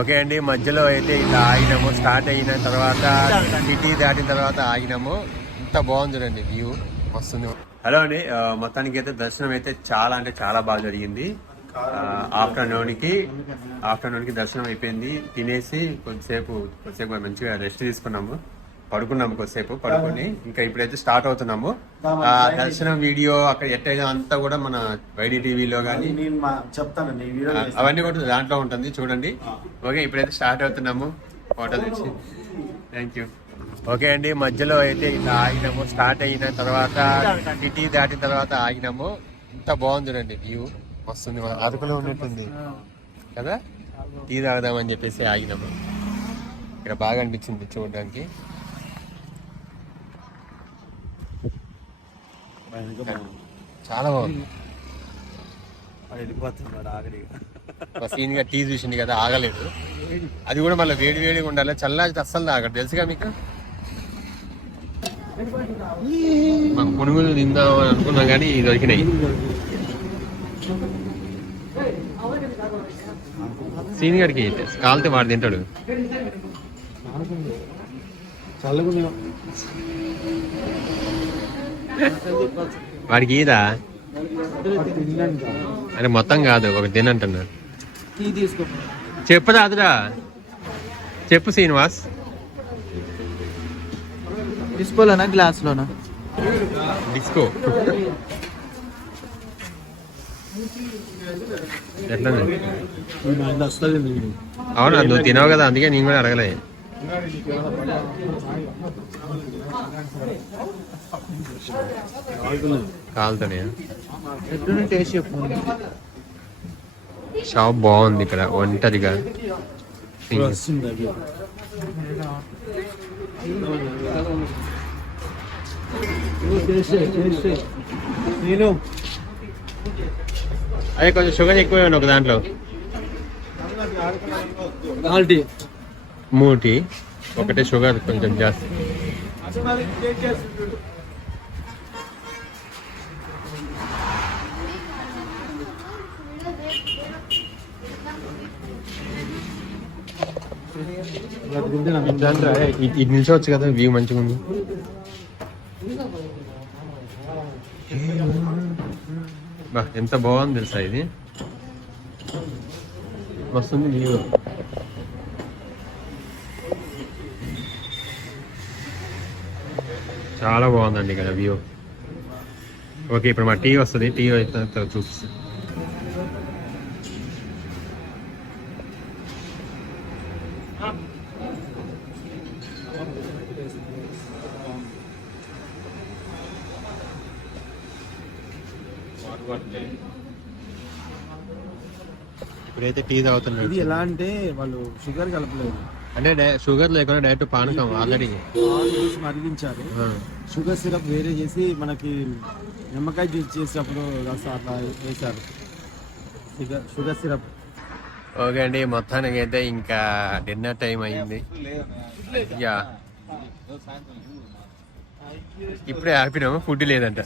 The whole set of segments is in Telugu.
ఓకే అండి మధ్యలో అయితే ఇలా ఆగినాము స్టార్ట్ అయిన తర్వాత సిటీ దాటిన తర్వాత ఆగినాము. ఇంత బాగుంది చూడండి వ్యూ. వస్తుంది హలో అండి మొత్తానికి అయితే దర్శనం అయితే చాలా అంటే చాలా బాగా జరిగింది. ఆఫ్టర్నూన్కి ఆఫ్టర్నూన్కి దర్శనం అయిపోయింది. తినేసి కొద్దిసేపు కొద్దిసేపు మంచిగా రెస్ట్ తీసుకున్నాము. పడుకున్నాము కొద్దిసేపు పడుకొని ఇంకా ఇప్పుడైతే స్టార్ట్ అవుతున్నాము. ఆ, దర్శనం వీడియో అక్కడ ఎట్టయినా అంతా కూడా మన వైడి టీవీలో కానీ చెప్తాను అవన్నీ కూడా దాంట్లో ఉంటుంది చూడండి. ఓకే ఇప్పుడైతే స్టార్ట్ అవుతున్నాము. ఫోటో తెచ్చి. థ్యాంక్ యూ ఓకే అండి మధ్యలో అయితే ఇలా ఆగినాము స్టార్ట్ అయిన తర్వాత సిటీ దాటిన తర్వాత ఆగినాము. ఇంత బాగుంది చూడండి వ్యూ వస్తుంది మన అరకులో ఉన్నట్టుంది. కదా? టీ తాగుదామని చెప్పేసి ఆగినాము. ఇక్కడ బాగా అనిపించింది చూడడానికి. చాలా బాగుంది. వెళ్ళిపోతున్నాడు ఆగడి మా టీ చూసింది కదా ఆగలేదు. అది కూడా మళ్ళీ వేడి వేడిగా ఉండాలి. చల్లారితే అస్సలు తాగడు. తెలుసుగా మీకు? మాకు పునుగులు తిందాం అని అనుకున్నాం కానీ దొరికినాయి. సీన్ గారికి కాలితే వాడు తింటాడు. చల్లగా వాడికి ఈదా? అంటే మొత్తం కాదు ఒక టీ తీసుకో చెప్పు రాదురా. చెప్పు శ్రీనివాస్. డిస్పోలోనా గ్లాస్ లోనా డిస్కో. ఎట్లా అవునా నువ్వు తినవు కదా అందుకే నేను కూడా అడగలే. కాలుతానే. టేస్ట్ చెప్పు. షాప్ బాగుంది ఇక్కడ ఒంటరిగా. నేను. అదే కొంచెం షుగర్ ఎక్కువ ఒక దాంట్లో. మూటి ఒకటే షుగర్ కొంచెం జాస్తి. ఇది ఇటు నిల్చోవచ్చు కదా వ్యూ మంచిగా ఉంది. ఎంత బాగుంది తెలుసా ఇది? వస్తుంది వ్యూ చాలా బాగుందండి ఇక్కడ వ్యూ. ఓకే ఇప్పుడు మా టీ వస్తుంది. టీ అయితే చూపిస్తుంది ఇప్పుడైతే టీ ఇది తాగుతున్నాడు ఎలా అంటే వాళ్ళు షుగర్ కలపలేదు. అంటే షుగర్ లేకుండా డైరెక్ట్ పానకం ఆల్రెడీ. మరిగించారు షుగర్ సిరప్ వేరే చేసి మనకి నిమ్మకాయ జ్యూస్ చేసేటప్పుడు అట్లా వేశారు. Sugar syrup. ఓకే అండి మొత్తానికి అయితే ఇంకా డిన్నర్ టైం అయింది. యా. ఇప్పుడే ఆపినాము ఫుడ్ లేదంట.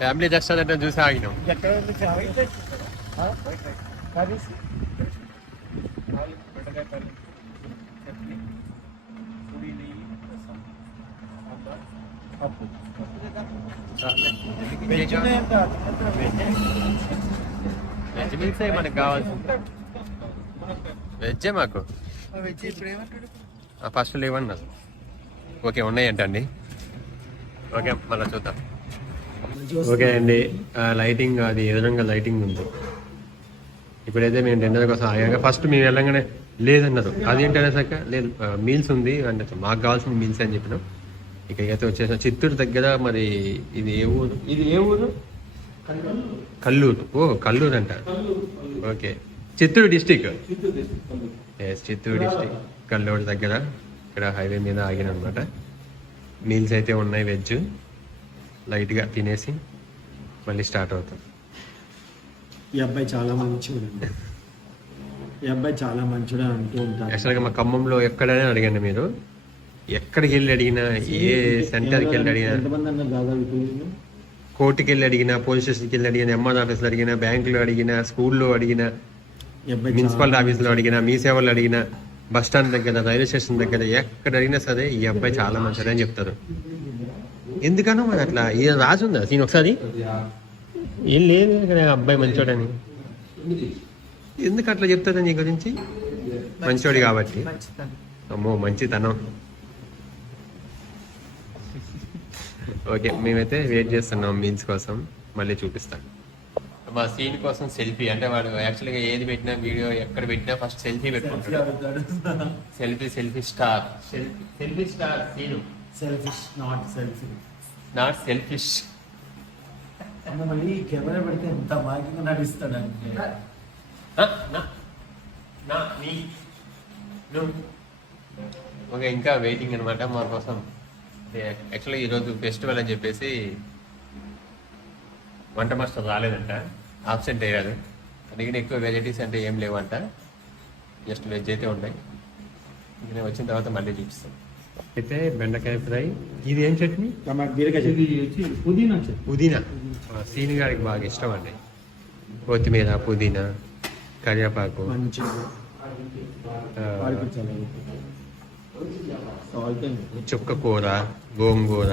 ఫ్యామిలీ రెస్టారెంట్ అని చూసి ఆగినాం. వెజ్ మీల్స్ మనకు కావాల్సింది వెజ్జే మాకు. ఫస్ట్ లేవన్నా ఓకే ఉన్నాయంటండి. ఓకే మళ్ళీ చూద్దాం. ఓకే అండి లైటింగ్ అది ఎదురంగా లైటింగ్ ఉంది? ఇప్పుడైతే మేము డిన్నర్ కోసం ఆగాక ఫస్ట్ మేము వెళ్ళంగానే లేదన్నారు. అదేంటనే సక్క లేదు మీల్స్ ఉంది అన్నట్టు మాకు కావాల్సిన మీల్స్ అని చెప్పినాం. ఇక అయితే వచ్చేసిన. చిత్తూరు దగ్గర మరి ఇది ఏ ఊరు? ఇది ఏ ఊరు? కల్లూరు. ఓ కల్లూరు అంట. Okay. Chittoor district yes Chittoor district Kalluru దగ్గర ఇక్కడ హైవే మీద ఆగిన అనమాట మీల్స్ అయితే ఉన్నాయి వెజ్ లైట్గా తినేసి మళ్ళీ స్టార్ట్ అవుతాం. ఈ అబ్బాయి చాలా మంచివాడు ఈ అబ్బాయి చాలా మంచిగా అంటూ ఉంటారు. యాక్చువల్గా మా ఖమ్మంలో ఎక్కడైనా అడగండి మీరు. ఎక్కడికి వెళ్ళి అడిగినా ఏ సెంటర్కి వెళ్ళి అడిగినా ఎంతమంది అన్నారు దాదాపు ఇప్పుడు? కోర్టుకి వెళ్ళి అడిగినా పోలీస్ స్టేషన్కి వెళ్ళి అడిగినా ఎంఆర్ ఆఫీస్లో అడిగినా బ్యాంకులో అడిగినా స్కూల్లో అడిగినా ఈ అబ్బాయి మున్సిపల్ ఆఫీస్లో అడిగినా మీ సేవలు అడిగినా బస్ స్టాండ్ దగ్గర రైల్వే స్టేషన్ దగ్గర ఎక్కడ అడిగినా సరే ఈ అబ్బాయి చాలా మంచిది అని చెప్తారు. ఎందుకనో మరి అట్లా? ఇది రాసి ఉందా? సీన్ ఒకసారి? ఏం లేదు ఇక్కడ అబ్బాయి మంచోడని. ఎందుకు అట్లా చెప్తారు నీ గురించి? మంచోడు కాబట్టి. అమ్మో మంచితనం. ఓకే మేమైతే వెయిట్ చేస్తున్నాం మీన్స్ కోసం. మళ్ళీ చూపిస్తాను. మా సీన్ కోసం సెల్ఫీ అంటే వాడు యాక్చువల్గా ఏది పెట్టినా వీడియో ఎక్కడ పెట్టినా ఫస్ట్ సెల్ఫీ పెట్టుకుంటాడు. Selfie selfie star. Selfie selfie star Seenu. Selfish not selfie not selfish మళ్ళీ కెమెరా పెడితే ఎంత బాగా నడుస్తాడంటే నా నీ నువ్వు. ఓకే ఇంకా వెయిటింగ్ అనమాట మా కోసం. యాక్చువల్లీ ఈరోజు ఫెస్టివల్ అని చెప్పేసి వంట మాస్టర్ రాలేదంట ఆబ్సెంట్ అయ్యారు అందుకని ఎక్కువ వెరైటీస్ అంటే ఏం లేవంట. జస్ట్ వెజ్ అయితే ఉంటాయి. ఇంక నేను వచ్చిన తర్వాత మళ్ళీ చూపిస్తాను అయితే బెండకాయ ఫ్రై ఇది ఏం చట్నీ? బీరకాయ చట్నీ. పుదీనా చట్నీ. పుదీనా. మా సీని గారికి బాగా ఇష్టం అండి. కొత్తిమీర పుదీనా కరివేపాకు. చుక్క కూర గోంగూర.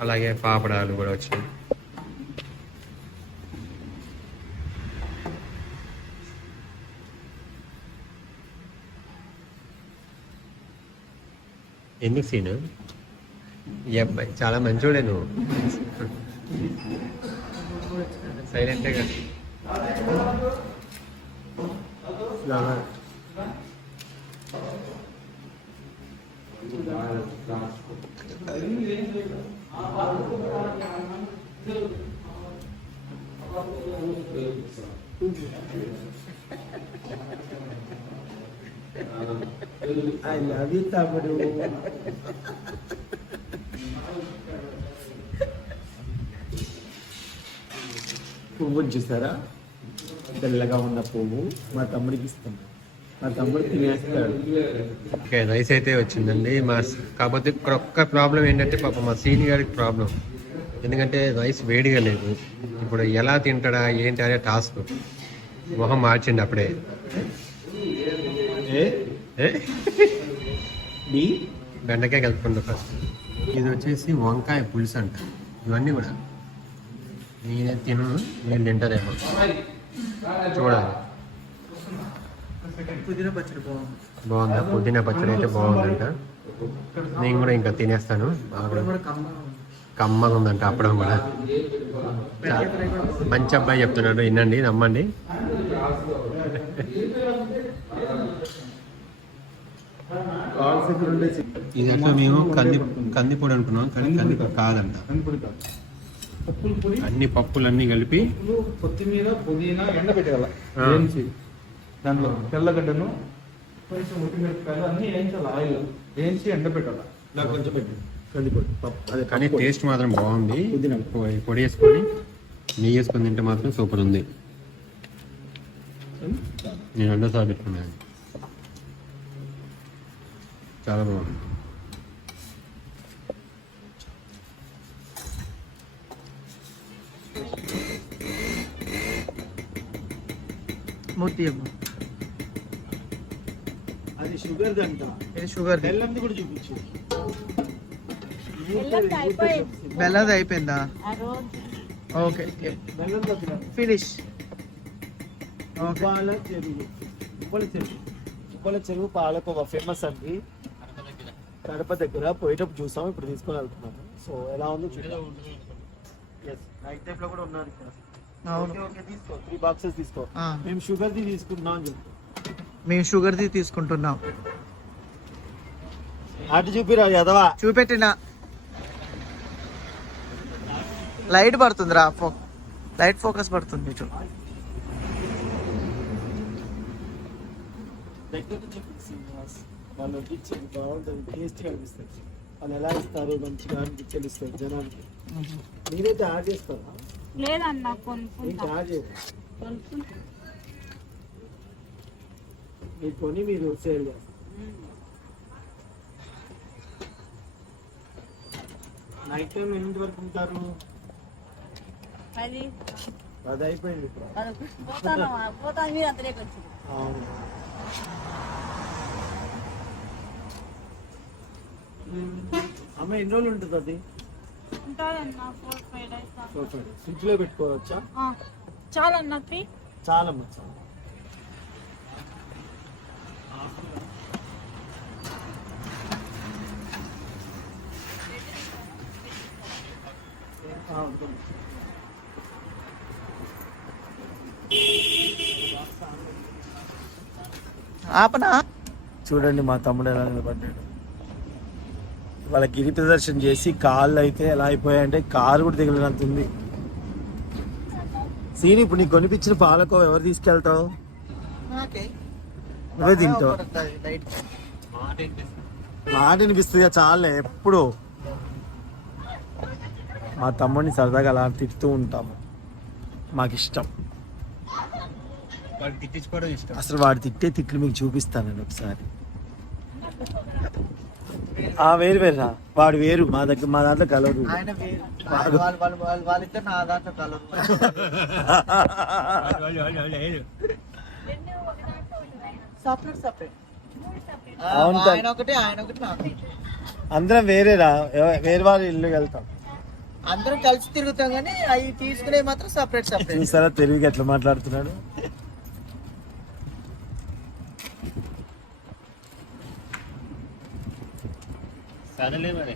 అలాగే పాపడాలు కూడా వచ్చాయి ఎందుకు సీను? ఈ అబ్బాయి చాలా మంచోడే నువ్వు. సైలెంటే కదా ఫ్లవర్ ఐ తమ్ముడు. పువ్వు చూసారా? తెల్లగా ఉన్న పువ్వు మా తమ్ముడికి ఇస్తాం. మా తమ్ముడు తినేస్తాడు. ఓకే రైస్ అయితే వచ్చిందండి. మా కాకపోతే ఇక్కడ ఒక్క ప్రాబ్లం ఏంటంటే పాప మా సీనియర్ గారికి ప్రాబ్లం. ఎందుకంటే రైస్ వేడిగా లేదు. ఇప్పుడు ఎలా తింటాడా ఏంటి అనే టాస్క్ మొహం మార్చిండి అప్పుడే? డి? బెండకాయ కలుపుకుంటా ఫస్ట్. ఇది వచ్చేసి వంకాయ పులుసు అంట. ఇవన్నీ కూడా. నేనే తిను నేను తింటారేమో. చూడాలి. పుదీనా పచ్చడి బాగుంది. బాగుందా? పుదీనా పచ్చడి అయితే బాగుందంట నేను కూడా ఇంకా తినేస్తాను. కమ్మగా ఉందంట అప్పడం కూడా. మంచి అబ్బాయి చెప్తున్నాడు. వినండి నమ్మండి. ఇది అట్లా మేము కంది కందిపొడి అనుకున్నాం కానీ కందిపొడి కాదంట. అన్ని పప్పులన్నీ కలిపి కొత్తిమీర పుదీనా ఎండ పెట్టాల. వేయించి దాంట్లో తెల్లగడ్డను కొంచెం ఉట్టిమిరపకాయలు అన్ని వేయించాలి ఆయిల్. వేయించి ఎండ పెట్టాలి నాకు కొంచెం పెట్టు కందిపొడి పప్పు అదే కానీ. టేస్ట్ మాత్రం బాగుంది. పొడి వేసుకొని నెయ్యి వేసుకొని తింటే మాత్రం సూపర్ ఉంది. నేను రెండోసారి పెట్టుకున్నాను. చాలా బాగుంది. మూర్తి అమ్మ. అది షుగర్ దంట ఇది షుగర్ బెల్లంది కూడా చూపించు. బెల్లంది అయిపోయింది. ఓకే. ఫినిష్. ఉప్పాల చెరువు. ఉప్పల చెరువు. ఉప్పల చెరువు పాలకోవ ఫేమస్ అండి. కడప దగ్గర పోయేటప్పుడు చూసాం ఇప్పుడు తీసుకొని వెళ్తున్నాము సో ఎలా ఉందో చూద్దాం ఎస్ నైట్లో కూడా ఉన్నారు ఇక్కడ. ఓకే, ఓకే, తీసుకో. త్రీ బాక్సెస్ తీసుకో. మేము షుగర్ ది తీసుకుంటున్నాం అని మేము షుగర్ది తీసుకుంటున్నాం. అటు చూపిరా యదవా. చూపెట్టిన. లైట్ పడుతుందిరా ఫో లైట్ ఫోకస్ పడుతుంది చూ దగ్గర నుంచి వాళ్ళు వడ్డించేది బాగుంటుంది టేస్టీ అనిపిస్తుంది. వాళ్ళు ఎలా ఇస్తారు మంచిగా అని తెలుస్తుంది జనానికి మీరైతే యాడ్ చేస్తారా? లేదన్నా కొనుక్కుంటా. చేయరు? కొనుక్కుంటా మీరు కొని మీరు సేల్ చేస్తారు. నైట్ టైం ఎన్నింటి వరకు ఉంటారు? అది అది అయిపోయింది ఇప్పుడు. పోతాను పోతాను మీరు అంతలేకి వచ్చింది అవును? అమ్మ ఎన్ని రోజులు ఉంటుంది అది? ఫ్రిడ్జ్లో పెట్టుకోవచ్చా? చాలా త్రీ చాలమ్మా చాలా. ఆపనా? చూడండి మా తమ్ముడు ఎలా నిలబడ్డాడు. వాళ్ళ గిరి ప్రదర్శన చేసి కాళ్ళు అయితే ఎలా అయిపోయాయంటే కారు కూడా దిగలేనంత ఉంది. సీని ఇప్పుడు నీకు కొనిపించిన పాలకో ఎవరు తీసుకెళ్తావు? నువ్వే తింటావు. మాట అనిపిస్తుంది చాలే ఎప్పుడు? మా తమ్ముడిని సరదాగా అలా తిడుతూ ఉంటాము మాకు ఇష్టం. అసలు వాడు తిట్టే తిట్లు మీకు చూపిస్తాను నేను ఒకసారి. ఆ వేరు వేరురా. వాడు వేరు మా దగ్గర మా దాంట్లో కలరు ఆయన వేరు. వాళ్ళు వాళ్ళు వాళ్ళు వాళ్ళు వాళ్ళిద్దరు నా దాంట్లో కలర్ సపరేట్ సపరేట్ అవును తల్లి. ఆయన ఒకటి ఆయన ఒకటి నాకు. ఒకటి. అందరం వేరేరా. ఎవ- వేరే వాళ్ళ ఇల్లు వెళ్తాం అందరం కలిసి తిరుగుతాం కానీ అవి తీసుకునే మాత్రం సపరేట్ సపరేట్ చూసారా తెలివిగా ఎట్లా మాట్లాడుతున్నాడు? సరేలే మరి